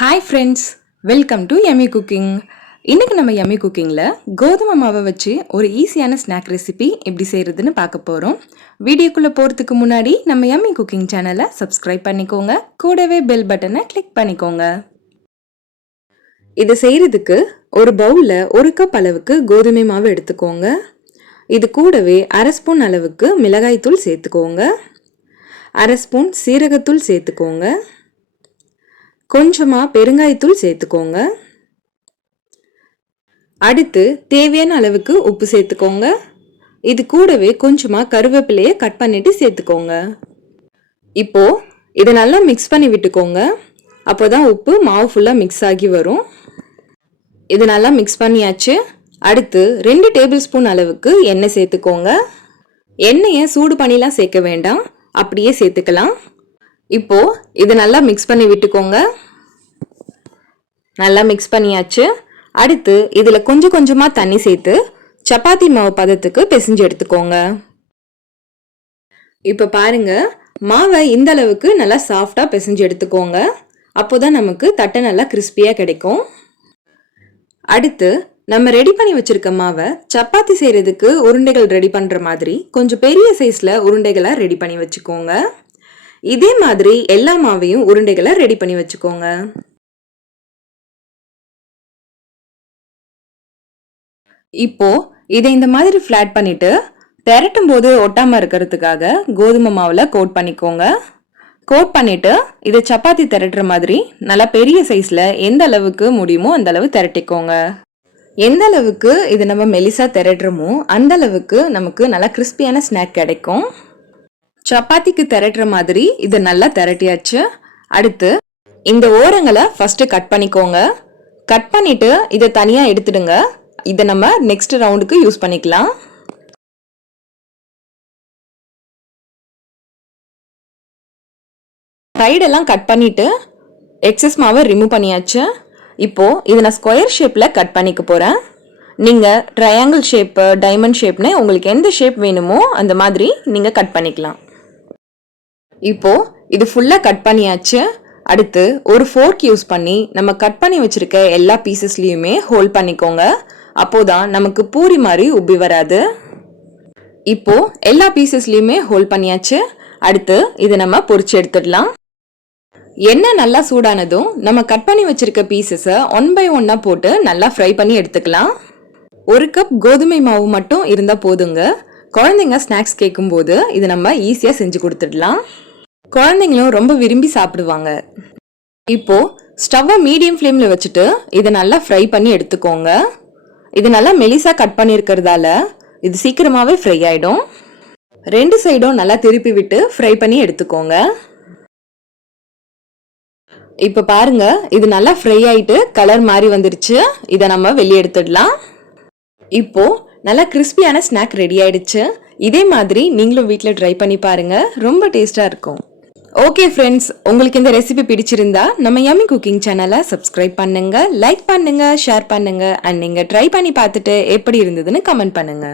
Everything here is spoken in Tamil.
Hi friends, welcome to Yummy Cooking. இன்னைக்கு நம்ம Yummy Cookingல கோதுமை மாவை வச்சு ஒரு ஈஸியான ஸ்நாக் ரெசிபி எப்படி செய்யறதுன்னு பார்க்க போறோம். வீடியோக்குள்ள போறதுக்கு முன்னாடி நம்ம Yummy Cooking சேனலை சப்ஸ்கிரைப் பண்ணிக்கோங்க. கூடவே பெல் பட்டனை கிளிக் பண்ணிக்கோங்க. இதை செய்யறதுக்கு ஒரு பவுல்ல 1 கப் அளவுக்கு கோதுமை மாவு எடுத்துக்கோங்க. இது கூடவே 1/2 ஸ்பூன் அளவுக்கு மிளகாய் தூள் சேர்த்துக்கோங்க. 1/2 ஸ்பூன் சீரகத்தூள் சேர்த்துக்கோங்க. கொஞ்சமா பெருங்காயத்தூள் சேர்த்துக்கோங்க. அடுத்து தேவையான அளவுக்கு உப்பு சேர்த்துக்கோங்க. இது கூடவே கொஞ்சமா கருவேப்பிலையை கட் பண்ணிட்டு சேர்த்துக்கோங்க. இப்போ இதை நல்லா மிக்ஸ் பண்ணி விட்டுக்கோங்க. அப்போதான் உப்பு மாவு ஃபுல்லா மிக்ஸ் ஆகி வரும். இது நல்லா மிக்ஸ் பண்ணியாச்சு. அடுத்து 2 டேபிள் ஸ்பூன் அளவுக்கு எண்ணெய் சேர்த்துக்கோங்க. எண்ணெயை சூடு பண்ணிலாம் சேர்க்க வேண்டாம், அப்படியே சேர்த்துக்கலாம். இப்போ இது நல்லா மிக்ஸ் பண்ணி விட்டுக்கோங்க. நல்லா மிக்ஸ் பண்ணியாச்சு. அடுத்து இதுல கொஞ்சம் கொஞ்சமா தண்ணி சேர்த்து சப்பாத்தி மாவு பதத்துக்கு பிசைஞ்சு எடுத்துக்கோங்க. இப்ப பாருங்க, மாவை இந்த அளவுக்கு நல்லா சாஃப்டா பிசைஞ்சு எடுத்துக்கோங்க. அப்போதான் நமக்கு தட்டை நல்லா கிறிஸ்பியா கிடைக்கும். அடுத்து நம்ம ரெடி பண்ணி வச்சிருக்க மாவை சப்பாத்தி செய்யறதுக்கு உருண்டைகள் ரெடி பண்ற மாதிரி கொஞ்சம் பெரிய சைஸ்ல உருண்டைகளா ரெடி பண்ணி வச்சுக்கோங்க. இதே மாதிரி எல்லா மாவையும் உருண்டைகளை ரெடி பண்ணி வச்சுக்கோங்க. இப்போ இதை இந்த மாதிரி ஃபிளாட் பண்ணிட்டு திரட்டும் போது ஒட்டாம இருக்கிறதுக்காக கோதுமை மாவுல கோட் பண்ணிக்கோங்க. கோட் பண்ணிட்டு இதை சப்பாத்தி திரட்டுற மாதிரி நல்லா பெரிய சைஸ்ல எந்த அளவுக்கு முடியுமோ அந்த அளவு திரட்டிக்கோங்க. எந்த அளவுக்கு இது நம்ம மெலிசா திரட்டுறோமோ அந்த அளவுக்கு நமக்கு நல்லா கிறிஸ்பியான ஸ்நாக் கிடைக்கும். சப்பாத்திக்கு திரட்டுற மாதிரி இதை நல்லா திரட்டியாச்சு. அடுத்து இந்த ஓரங்களை ஃபர்ஸ்ட் கட் பண்ணிக்கோங்க. கட் பண்ணிட்டு இதை தனியா எடுத்துடுங்க. இதை நம்ம நெக்ஸ்ட் ரவுண்டுக்கு யூஸ் பண்ணிக்கலாம். சைடெல்லாம் கட் பண்ணிட்டு எக்ஸஸ் மாவை ரிமூவ் பண்ணியாச்சு. இப்போ இதை நான் ஸ்கொயர் ஷேப்ல கட் பண்ணிக்க போறேன். நீங்க ட்ரையாங்கிள் ஷேப், டைமண்ட் ஷேப்னு உங்களுக்கு எந்த ஷேப் வேணுமோ அந்த மாதிரி நீங்க கட் பண்ணிக்கலாம். இப்போ இது ஃபுல்லா கட் பண்ணியாச்சு. அடுத்து ஒரு ஃபோர்க் யூஸ் பண்ணி நம்ம கட் பண்ணி வச்சிருக்க எல்லா பீசஸ்லயுமே ஹோல்ட் பண்ணிக்கோங்க. அப்போதான் நமக்கு பூரி மாதிரி உப்பி வராது. இப்போ எல்லா பீசஸ்லயுமே ஹோல்ட் பண்ணியாச்சு. அடுத்து இதை நம்ம பொரிச்சு எடுத்துடலாம். எண்ணெய் நல்லா சூடானதும் நம்ம கட் பண்ணி வச்சிருக்க பீசஸை 1 by 1 போட்டு நல்லா ஃப்ரை பண்ணி எடுத்துக்கலாம். 1 கப் கோதுமை மாவு மட்டும் இருந்தா போதுங்க. குழந்தைங்க ஸ்நாக்ஸ் கேட்கும் போது இதை நம்ம ஈஸியா செஞ்சு கொடுத்துடலாம். குழந்தைங்களும் ரொம்ப விரும்பி சாப்பிடுவாங்க. இப்போ ஸ்டவ்வை மீடியம் ஃப்ளேம்ல வச்சுட்டு இதை நல்லா ஃப்ரை பண்ணி எடுத்துக்கோங்க. இது நல்லா மெலிசா கட் பண்ணியிருக்கிறதால இது சீக்கிரமாவே ஃப்ரை ஆயிடும். 2 சைடும் நல்லா திருப்பி விட்டு ஃப்ரை பண்ணி எடுத்துக்கோங்க. இப்ப பாருங்க, இது நல்லா ஃப்ரை ஆயிட்டு கலர் மாறி வந்துருச்சு. இதை நம்ம வெளியே எடுத்துடலாம். இப்போ நல்லா கிறிஸ்பியான ஸ்நாக் ரெடி ஆயிடுச்சு. இதே மாதிரி நீங்களும் வீட்டில் ட்ரை பண்ணி பாருங்க, ரொம்ப டேஸ்டா இருக்கும். ஓகே ஃப்ரெண்ட்ஸ், உங்களுக்கு இந்த ரெசிபி பிடிச்சிருந்தா நம்ம யம்மி குக்கிங் சேனலை சப்ஸ்கிரைப் பண்ணுங்க, லைக் பண்ணுங்க, ஷேர் பண்ணுங்க. அண்ட் நீங்க ட்ரை பண்ணி பார்த்துட்டு எப்படி இருந்ததுன்னு கமெண்ட் பண்ணுங்க.